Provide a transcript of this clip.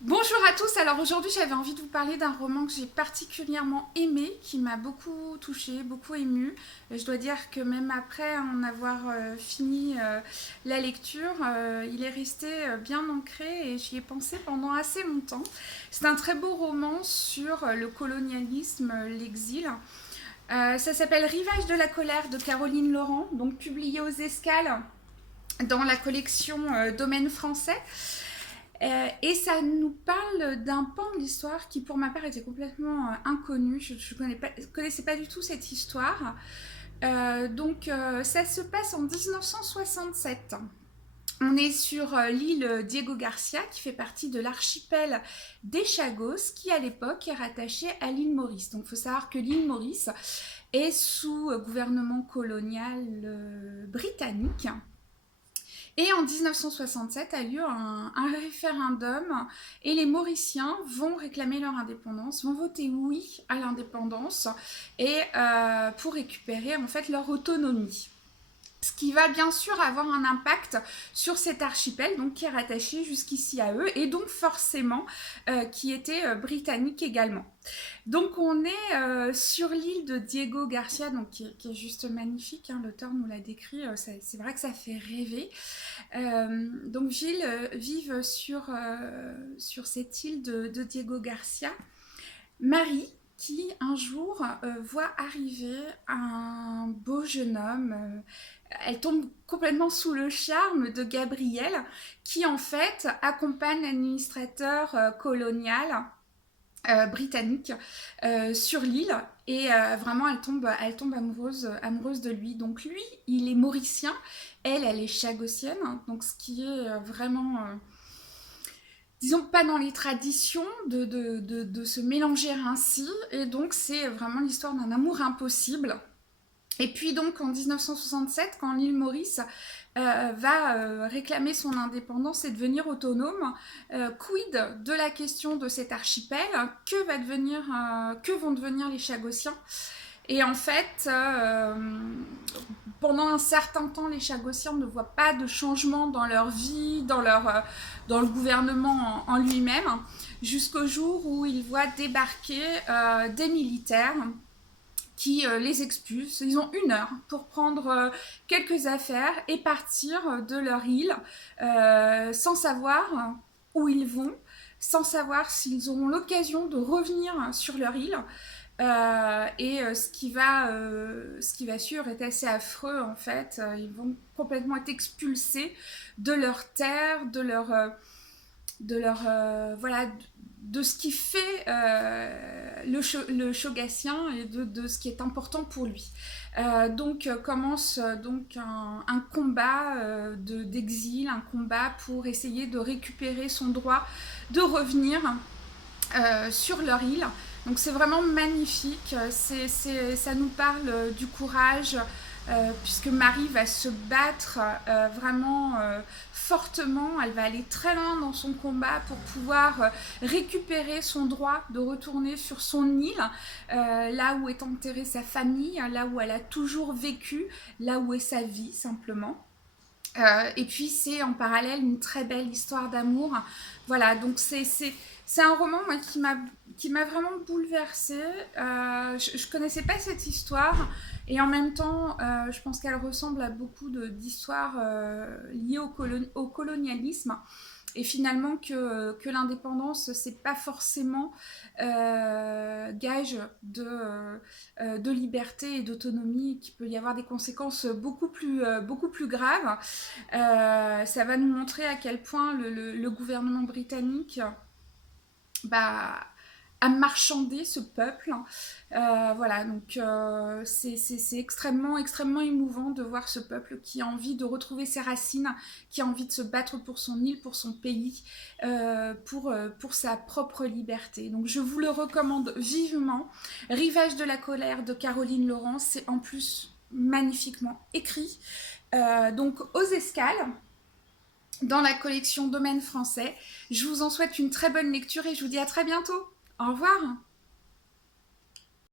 Bonjour à tous, alors aujourd'hui j'avais envie de vous parler d'un roman que j'ai particulièrement aimé, qui m'a beaucoup touchée, beaucoup émue. Je dois dire que même après en avoir fini la lecture, il est resté bien ancré et j'y ai pensé pendant assez longtemps. C'est un très beau roman sur le colonialisme, l'exil. Ça s'appelle Rivage de la colère de Caroline Laurent, donc publié aux Escales dans la collection Domaine français. Et ça nous parle d'un pan de l'histoire qui, pour ma part, était complètement inconnu. Je ne connaissais pas du tout cette histoire. Ça se passe en 1967. On est sur l'île Diego Garcia, qui fait partie de l'archipel des Chagos, qui à l'époque est rattaché à l'île Maurice. Donc il faut savoir que l'île Maurice est sous gouvernement colonial britannique. Et en 1967 a lieu un référendum et les Mauriciens vont réclamer leur indépendance, vont voter oui à l'indépendance et pour récupérer en fait leur autonomie. Ce qui va bien sûr avoir un impact sur cet archipel, donc qui est rattaché jusqu'ici à eux, et donc forcément qui était britannique également. Donc on est sur l'île de Diego Garcia, donc qui est juste magnifique, hein, l'auteur nous l'a décrit, c'est vrai que ça fait rêver. Donc vivent sur cette île de Diego Garcia. Marie, qui un jour voit arriver un beau jeune homme. Elle tombe complètement sous le charme de Gabriel, qui en fait accompagne l'administrateur colonial britannique sur l'île. Et vraiment, elle tombe amoureuse de lui. Donc lui, il est mauricien, elle est chagossienne. Donc ce qui est vraiment disons pas dans les traditions de se mélanger ainsi. Et donc c'est vraiment l'histoire d'un amour impossible. Et puis donc en 1967, quand l'île Maurice va réclamer son indépendance et devenir autonome, quid de la question de cet archipel, que vont devenir les Chagossiens. Et en fait, pendant un certain temps, les Chagossiens ne voient pas de changement dans leur vie, dans le gouvernement en lui-même, jusqu'au jour où ils voient débarquer des militaires qui les expulsent. Ils ont 1 heure pour prendre quelques affaires et partir de leur île sans savoir où ils vont, sans savoir s'ils auront l'occasion de revenir sur leur île. Ce qui va suivre est assez affreux en fait. Ils vont complètement être expulsés de leur terre, voilà, de ce qui fait le Chogassien et de ce qui est important pour lui. Commence donc un combat d'exil, un combat pour essayer de récupérer son droit de revenir sur leur île. Donc c'est vraiment magnifique, ça nous parle du courage, puisque Marie va se battre vraiment fortement, elle va aller très loin dans son combat pour pouvoir récupérer son droit de retourner sur son île, là où est enterrée sa famille, là où elle a toujours vécu, là où est sa vie simplement. Et puis c'est en parallèle une très belle histoire d'amour. Voilà, donc c'est un roman moi, qui m'a vraiment bouleversée. Je ne connaissais pas cette histoire et en même temps, je pense qu'elle ressemble à beaucoup d'histoires liées au colonialisme. Et finalement que l'indépendance, c'est pas forcément gage de liberté et d'autonomie, qu'il peut y avoir des conséquences beaucoup plus graves. Ça va nous montrer à quel point le gouvernement britannique bah, a marchandé ce peuple. Voilà, donc c'est extrêmement émouvant de voir ce peuple qui a envie de retrouver ses racines, qui a envie de se battre pour son île, pour son pays, pour sa propre liberté. Donc je vous le recommande vivement. Rivage de la colère de Caroline Laurent, c'est en plus magnifiquement écrit. Donc aux Escales, dans la collection Domaine français. Je vous en souhaite une très bonne lecture et je vous dis à très bientôt. Au revoir.